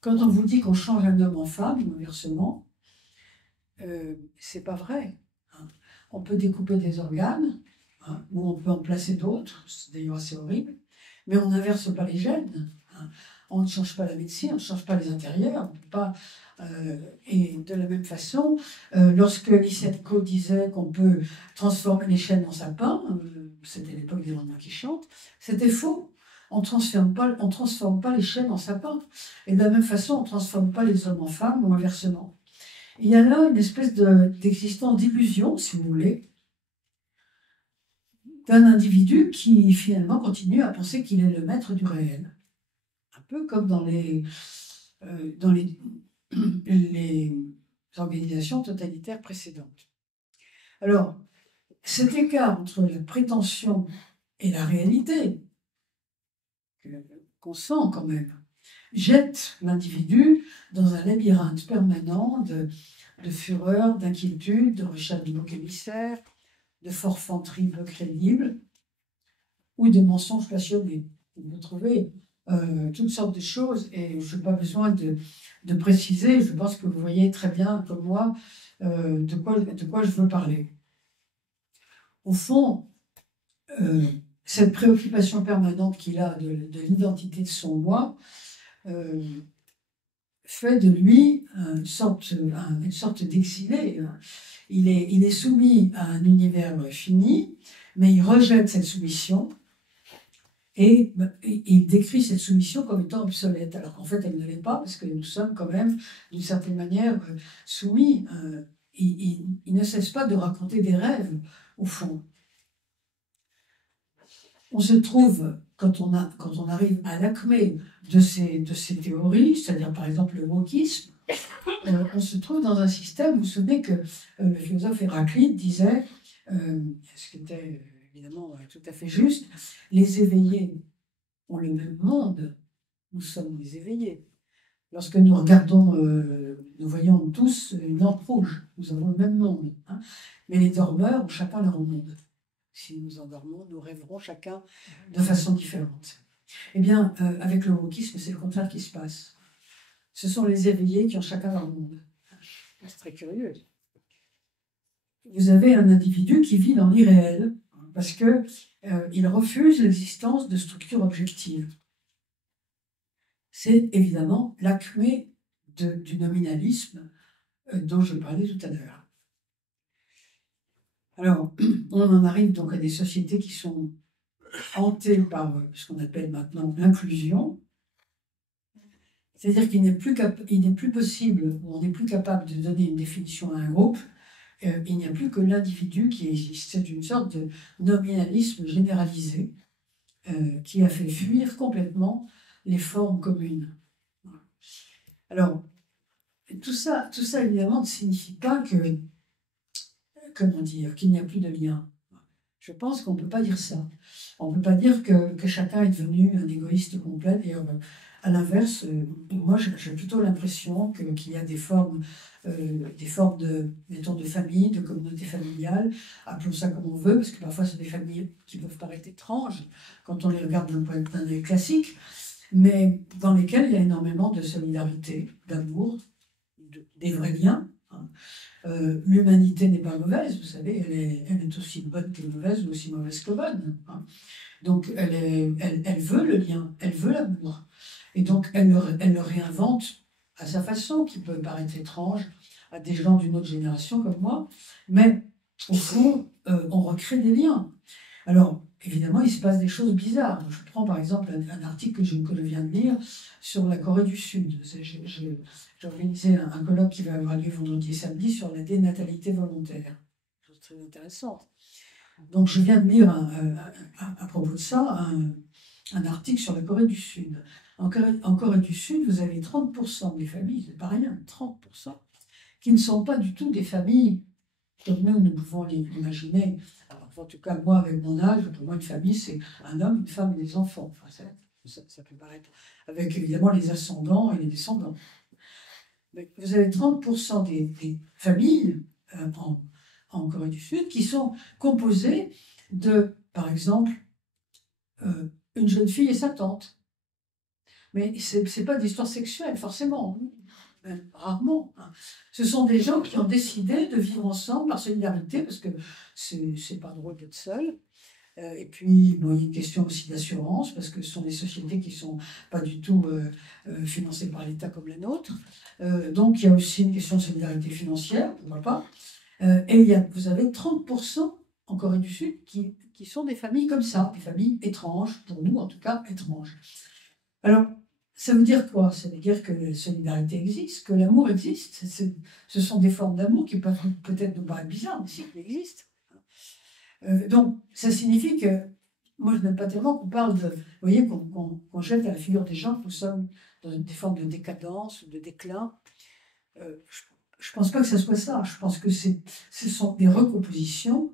Quand on vous dit qu'on change un homme en femme, ou inversement, c'est pas vrai. Hein. On peut découper des organes, hein, ou on peut en placer d'autres, c'est d'ailleurs assez horrible. Mais on n'inverse pas les gènes. Hein. On ne change pas la médecine, on ne change pas les intérieurs. On peut pas, et de la même façon, lorsque Lysenko disait qu'on peut transformer les chênes en sapins, c'était l'époque des Romains qui chantent, c'était faux. On ne transforme pas les chênes en sapins. Et de la même façon, on ne transforme pas les hommes en femmes ou inversement. Il y a là une espèce d'existence d'illusion, si vous voulez, d'un individu qui finalement continue à penser qu'il est le maître du réel. Un peu comme dans les organisations totalitaires précédentes. Alors, cet écart entre la prétention et la réalité, qu'on sent quand même, jette l'individu dans un labyrinthe permanent de fureur, d'inquiétude, de recherche de bouc émissaire, de forfanterie peu crédible ou de mensonges passionnés. Vous trouvez toutes sortes de choses et je n'ai pas besoin de préciser, je pense que vous voyez très bien comme moi de quoi je veux parler. Au fond, cette préoccupation permanente qu'il a de l'identité de son moi fait de lui une sorte d'exilé. Il est soumis à un univers fini, mais il rejette cette soumission et il décrit cette soumission comme étant obsolète, alors qu'en fait elle ne l'est pas, parce que nous sommes quand même d'une certaine manière soumis. Il ne cesse pas de raconter des rêves, au fond. On se trouve, quand on arrive à l'acmé de ces théories, c'est-à-dire par exemple le wokisme, on se trouve dans un système, vous vous souvenez que le philosophe Héraclite disait, ce qui était évidemment tout à fait juste, les éveillés ont le même monde, nous sommes les éveillés. Lorsque nous regardons, nous voyons tous une lampe rouge, nous avons le même monde. Hein, mais les dormeurs ont chacun leur monde. Si nous endormons, nous rêverons chacun de façon différente. Eh bien, avec le wokisme, c'est le contraire qui se passe. Ce sont les éveillés qui ont chacun leur monde. C'est très curieux. Vous avez un individu qui vit dans l'irréel, parce qu'il refuse l'existence de structures objectives. C'est évidemment l'acmé du nominalisme dont je parlais tout à l'heure. Alors, on en arrive donc à des sociétés qui sont hantées par ce qu'on appelle maintenant l'inclusion. C'est-à-dire qu'il n'est plus possible, ou on n'est plus capable de donner une définition à un groupe, il n'y a plus que l'individu qui existe. C'est une sorte de nominalisme généralisé qui a fait fuir complètement les formes communes. Alors, tout ça évidemment ne signifie pas que, comment dire, qu'il n'y a plus de lien. Je pense qu'on ne peut pas dire ça. On ne peut pas dire que chacun est devenu un égoïste complet. Et à l'inverse, moi j'ai plutôt l'impression qu'il y a des formes de famille, de communauté familiale, appelons ça comme on veut, parce que parfois c'est des familles qui peuvent paraître étranges quand on les regarde d'un point de vue classique, mais dans lesquelles il y a énormément de solidarité, d'amour, des vrais liens. Hein. L'humanité n'est pas mauvaise, vous savez, elle est aussi bonne que mauvaise ou aussi mauvaise que bonne. Hein. Donc elle veut le lien, elle veut l'amour. Et donc elle le réinvente à sa façon, qui peut paraître étrange à des gens d'une autre génération comme moi, mais au fond, on recrée des liens. Alors, évidemment, il se passe des choses bizarres. Je prends par exemple un article que je viens de lire sur la Corée du Sud. J'ai organisé un colloque qui va avoir lieu vendredi et samedi sur la dénatalité volontaire. Chose très intéressante. Donc, je viens de lire à propos de ça un article sur la Corée du Sud. En Corée du Sud, vous avez 30% des familles, c'est pas rien, 30%, qui ne sont pas du tout des familles comme nous pouvons l'imaginer. Alors, en tout cas, moi, avec mon âge, pour moi, une famille, c'est un homme, une femme et des enfants. Enfin, ça peut paraître, avec évidemment les ascendants et les descendants. Mais vous avez 30% des familles en Corée du Sud qui sont composées de, par exemple, une jeune fille et sa tante. Mais ce n'est pas d'histoire sexuelle, forcément, même rarement. Hein. Ce sont des gens qui ont décidé de vivre ensemble par solidarité, parce que c'est pas drôle d'être seul, Et puis, bon, il y a une question aussi d'assurance, parce que ce sont des sociétés qui ne sont pas du tout financées par l'État comme la nôtre. Donc, il y a aussi une question de solidarité financière, pourquoi pas. Et vous avez 30% en Corée du Sud qui sont des familles comme ça, des familles étranges, pour nous en tout cas étranges. Alors, ça veut dire quoi? Ça veut dire que la solidarité existe, que l'amour existe. Ce sont des formes d'amour qui peuvent peut-être nous paraître bizarres, mais si, elles existent. Donc, ça signifie que, moi je n'aime pas tellement qu'on parle de, vous voyez, qu'on jette à la figure des gens que nous sommes dans des formes de décadence ou de déclin. Je ne pense pas que ça soit ça. Je pense que ce sont des recompositions,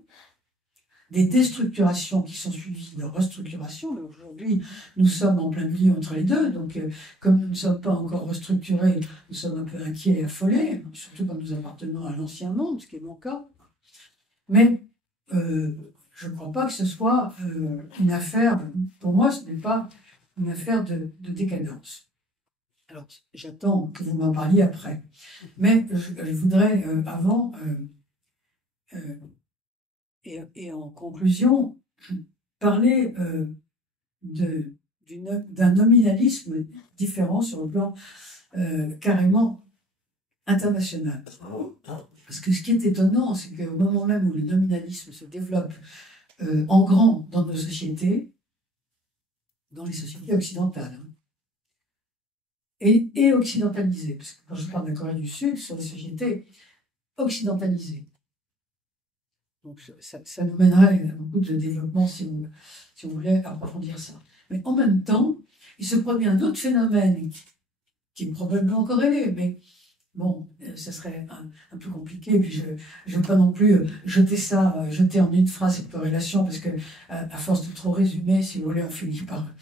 des déstructurations qui sont suivies de restructurations. Mais aujourd'hui, nous sommes en plein milieu entre les deux. Donc, comme nous ne sommes pas encore restructurés, nous sommes un peu inquiets et affolés, surtout quand nous appartenons à l'ancien monde, ce qui est mon cas. Mais je ne crois pas que ce soit une affaire, pour moi, ce n'est pas une affaire de décadence. Alors, j'attends que vous m'en parliez après. Mais je voudrais, avant, et en conclusion, parler d'un nominalisme différent sur le plan carrément international. Parce que ce qui est étonnant, c'est qu'au moment même où le nominalisme se développe en grand dans nos sociétés, dans les sociétés occidentales, hein, et occidentalisées, parce que quand je parle de la Corée du Sud, ce sont des sociétés occidentalisées. Donc ça nous mènerait à beaucoup de développement si on voulait approfondir ça. Mais en même temps, il se produit un autre phénomène qui est probablement corrélé, mais bon, ça serait un peu compliqué, puis je ne veux pas non plus jeter en une phrase cette corrélation, parce que à force de trop résumer, si vous voulez, on finit par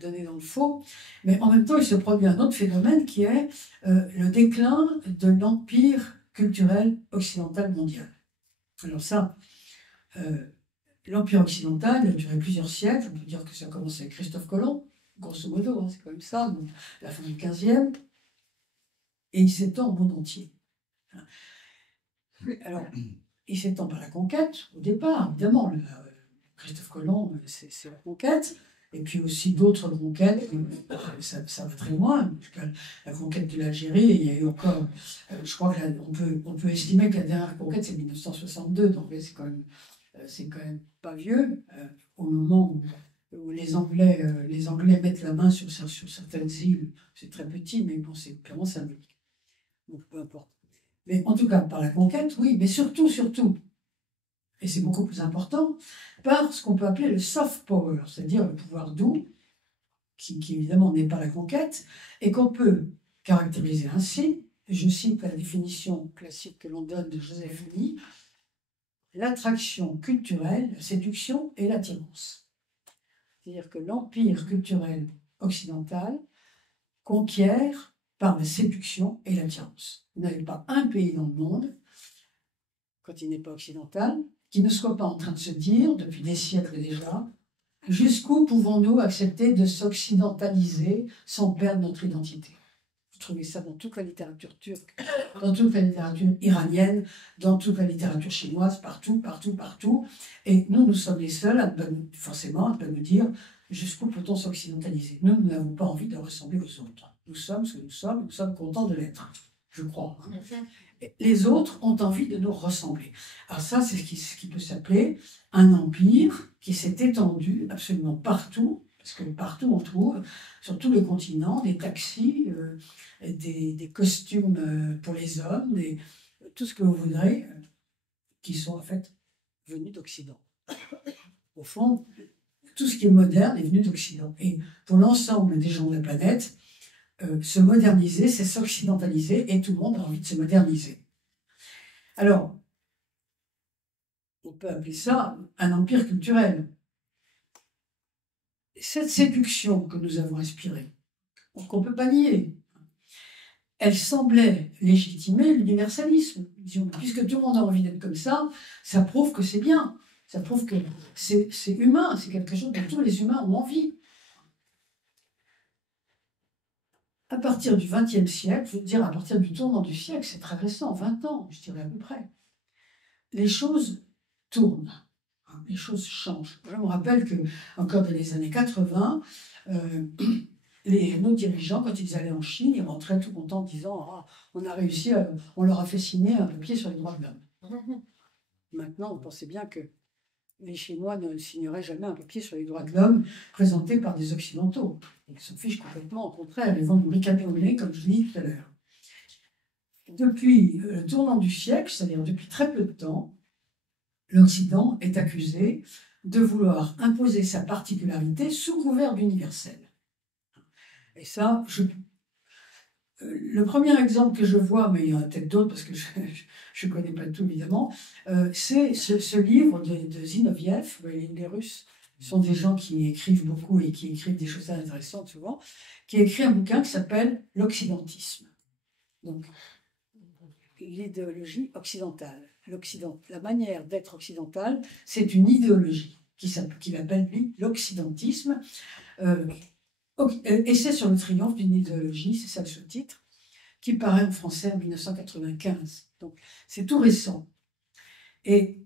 donner dans le faux. Mais en même temps, il se produit un autre phénomène qui est le déclin de l'empire culturel occidental mondial. Alors ça, l'empire occidental il a duré plusieurs siècles. On peut dire que ça a commencé avec Christophe Colomb, grosso modo, hein, c'est quand même ça, donc la fin du XVe. Et il s'étend au monde entier. Alors, il s'étend par la conquête, au départ, évidemment. Christophe Colomb, c'est la conquête. Et puis aussi d'autres conquêtes, ça va très loin. La conquête de l'Algérie, il y a eu encore, je crois qu'on peut estimer que la dernière conquête, c'est 1962. Donc c'est quand même pas vieux, au moment où les Anglais mettent la main sur certaines îles. C'est très petit, mais bon, c'est purement symbolique. Donc, peu importe. Mais en tout cas, par la conquête, oui, mais surtout, et c'est beaucoup plus important, par ce qu'on peut appeler le soft power, c'est-à-dire le pouvoir doux, qui évidemment n'est pas la conquête, et qu'on peut caractériser ainsi, je cite la définition classique que l'on donne de Joseph Lee, l'attraction culturelle, la séduction et l'attirance. C'est-à-dire que l'empire culturel occidental conquiert par la séduction et l'attirance. Vous n'avez pas un pays dans le monde, quand il n'est pas occidental, qui ne soit pas en train de se dire, depuis des siècles déjà, jusqu'où pouvons-nous accepter de s'occidentaliser sans perdre notre identité? Vous trouvez ça dans toute la littérature turque, dans toute la littérature iranienne, dans toute la littérature chinoise, partout. Et nous sommes les seuls, forcément, à ne pas nous dire jusqu'où peut-on s'occidentaliser. Nous n'avons pas envie de ressembler aux autres. Nous sommes ce que nous sommes contents de l'être, je crois. Les autres ont envie de nous ressembler. Alors ça, c'est ce qui peut s'appeler un empire qui s'est étendu absolument partout, parce que partout on trouve, sur tous les continents, des taxis, des costumes pour les hommes, tout ce que vous voudrez, qui sont en fait venus d'Occident. Au fond, tout ce qui est moderne est venu d'Occident. Et pour l'ensemble des gens de la planète, se moderniser, c'est s'occidentaliser, et tout le monde a envie de se moderniser. Alors, on peut appeler ça un empire culturel. Cette séduction que nous avons inspirée, qu'on ne peut pas nier, elle semblait légitimer l'universalisme. Puisque tout le monde a envie d'être comme ça prouve que c'est bien, ça prouve que c'est humain, c'est quelque chose dont tous les humains ont envie. À partir du XXe siècle, je veux dire à partir du tournant du siècle, c'est très récent, 20 ans, je dirais à peu près, les choses tournent. les choses changent. Je me rappelle que, encore dans les années 80, nos dirigeants, quand ils allaient en Chine, ils rentraient tout contents en disant ah, on a réussi, on leur a fait signer un papier sur les droits de l'homme. Maintenant, vous pensez bien que les Chinois ne signeraient jamais un papier sur les droits de l'homme présenté par des Occidentaux. Ils s'en fichent complètement, au contraire, ils vont nous ricaner au nez, comme je l'ai dit tout à l'heure. Depuis le tournant du siècle, c'est-à-dire depuis très peu de temps, l'Occident est accusé de vouloir imposer sa particularité sous couvert d'universel. Et ça, le premier exemple que je vois, mais il y en a peut-être d'autres parce que je ne connais pas tout évidemment, c'est ce livre de Zinoviev. Les Russes sont des gens qui écrivent beaucoup et qui écrivent des choses intéressantes souvent, qui a écrit un bouquin qui s'appelle L'Occidentisme. Donc, l'idéologie occidentale. La manière d'être occidentale, c'est une idéologie qu'il appelle, lui, l'occidentisme. Essai sur le triomphe d'une idéologie, c'est ça le sous-titre, qui paraît en français en 1995. Donc, c'est tout récent. Et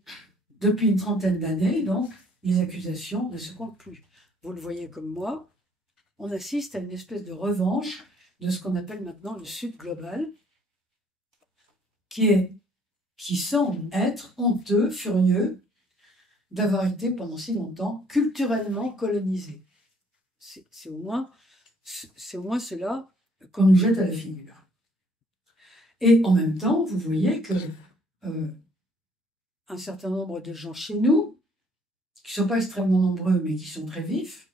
depuis une trentaine d'années, donc, les accusations ne se comptent plus. Vous le voyez comme moi, on assiste à une espèce de revanche de ce qu'on appelle maintenant le Sud global, qui semble être honteux, furieux, d'avoir été pendant si longtemps culturellement colonisé. C'est au moins cela qu'on nous jette à la figure. Et en même temps, vous voyez que un certain nombre de gens chez nous, qui ne sont pas extrêmement nombreux, mais qui sont très vifs,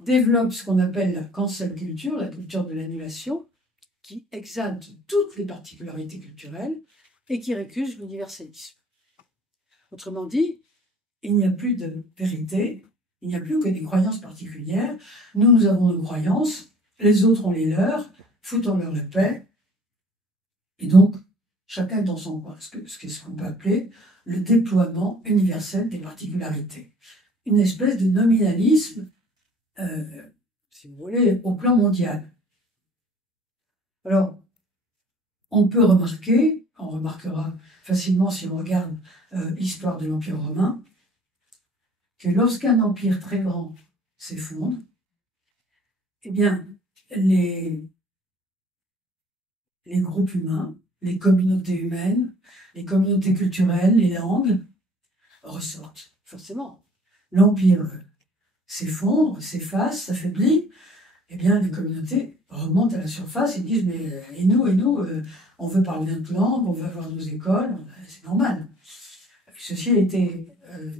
développent ce qu'on appelle la cancel culture, la culture de l'annulation, qui exalte toutes les particularités culturelles et qui récuse l'universalisme. Autrement dit, il n'y a plus de vérité, il n'y a plus que des croyances particulières. Nous avons nos croyances, les autres ont les leurs, foutons-leur la paix. Et donc, chacun est dans son coin, ce qu'on peut appeler le déploiement universel des particularités. Une espèce de nominalisme, si vous voulez, au plan mondial. Alors, on peut remarquer, on remarquera facilement si on regarde l'histoire de l'Empire romain, que lorsqu'un empire très grand s'effondre, eh bien, les groupes humains, les communautés humaines, les communautés culturelles, les langues ressortent, forcément. L'empire s'effondre, s'efface, s'affaiblit, eh bien, les communautés remontent à la surface et disent « mais et nous, on veut parler notre langue, on veut avoir nos écoles, c'est normal ». Ceci a été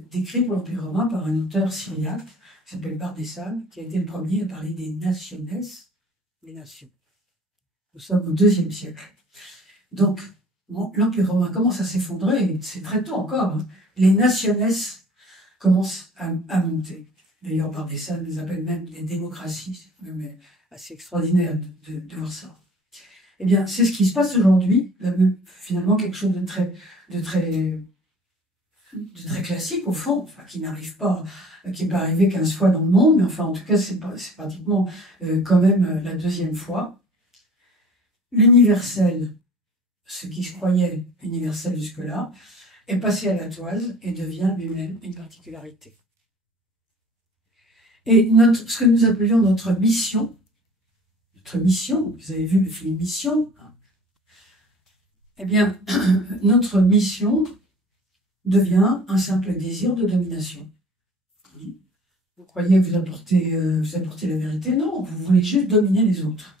décrit pour l'Empire romain par un auteur syriaque qui s'appelle Bardessane, qui a été le premier à parler des nationes, les nations. Nous sommes au IIe siècle. Donc, l'Empire romain commence à s'effondrer, c'est très tôt encore. Hein. Les nationes commencent à monter. D'ailleurs, Bardessane les appelle même les démocraties. C'est même assez extraordinaire de voir ça. Eh bien, c'est ce qui se passe aujourd'hui. Finalement, quelque chose de très classique, au fond, enfin, qui n'arrive pas, qui n'est pas arrivé 15 fois dans le monde, mais enfin, en tout cas, c'est pratiquement quand même la deuxième fois. L'universel, ce qui se croyait universel jusque-là, est passé à la toile et devient lui-même une particularité. Et ce que nous appelions notre mission, vous avez vu le film Mission, hein, eh bien, notre mission devient un simple désir de domination. Vous croyez vous apporter la vérité? Non, vous voulez juste dominer les autres.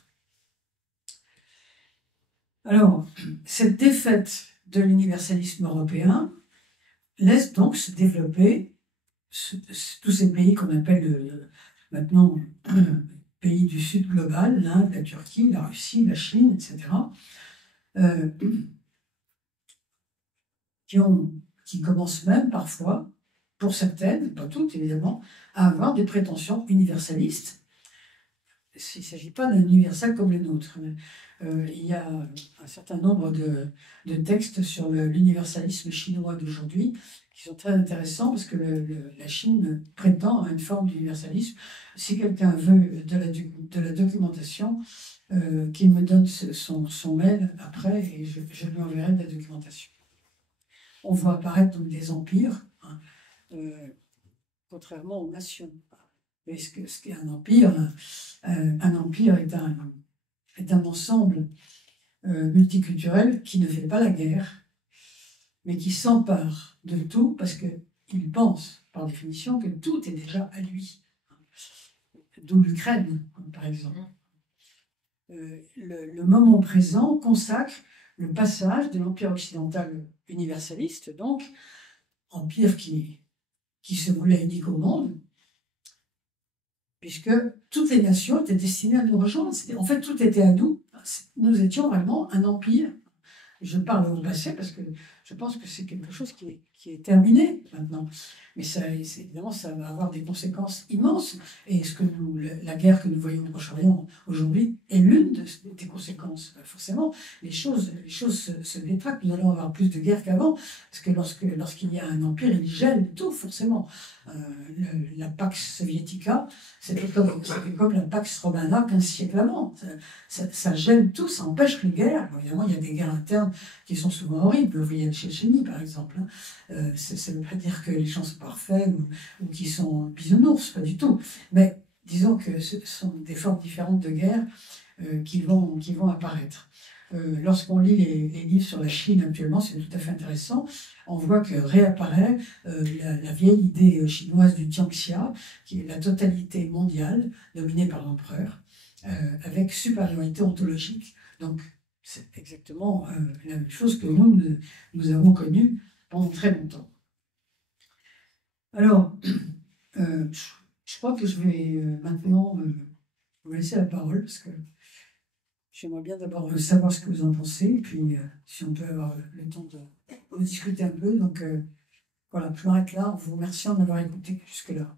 Alors, cette défaite de l'universalisme européen laisse donc se développer tous ces pays qu'on appelle maintenant pays du Sud global, l'Inde, la Turquie, la Russie, la Chine, etc., qui commencent même parfois, pour certaines, pas toutes évidemment, à avoir des prétentions universalistes. Il ne s'agit pas d'un universel comme le nôtre. Il y a un certain nombre de textes sur l'universalisme chinois d'aujourd'hui qui sont très intéressants parce que la Chine prétend à une forme d'universalisme. Si quelqu'un veut de la documentation, qu'il me donne son mail après et je lui enverrai de la documentation. On voit apparaître donc des empires, hein, contrairement aux nations. Et ce qu'est un empire est un ensemble multiculturel qui ne fait pas la guerre, mais qui s'empare de tout parce qu'il pense, par définition, que tout est déjà à lui. D'où l'Ukraine, par exemple. Le moment présent consacre le passage de l'Empire occidental universaliste, donc, empire qui se voulait unique au monde, puisque toutes les nations étaient destinées à nous rejoindre. En fait, tout était à nous. Nous étions vraiment un empire. Je parle au passé parce que je pense que c'est quelque chose qui est terminé maintenant. Mais évidemment, ça va avoir des conséquences immenses. Et la guerre que nous voyons au Proche-Orient aujourd'hui est l'une des conséquences. Forcément, les choses se détraquent. Nous allons avoir plus de guerres qu'avant. Parce que lorsqu'il y a un empire, il gèle tout, forcément. La Pax Soviética, c'était comme la Pax Romana 15 siècles avant. Ça gèle tout, ça empêche les guerres. Évidemment, il y a des guerres internes qui sont souvent horribles. Vous voyez la Tchétchénie, par exemple. Ça ne veut pas dire que les gens sont parfaits ou qu'ils sont bisounours, pas du tout. Mais disons que ce sont des formes différentes de guerre qui vont apparaître. Lorsqu'on lit les livres sur la Chine actuellement, c'est tout à fait intéressant. On voit que réapparaît la vieille idée chinoise du Jiangxia, qui est la totalité mondiale dominée par l'empereur, avec supériorité ontologique. Donc, c'est exactement la même chose que nous avons connue pendant très longtemps. Alors, je crois que je vais maintenant vous laisser la parole, parce que j'aimerais bien d'abord savoir ce que vous en pensez, et puis si on peut avoir le temps de discuter un peu. Donc voilà, je m'arrête là en vous remerciant de m'avoir écouté jusque-là.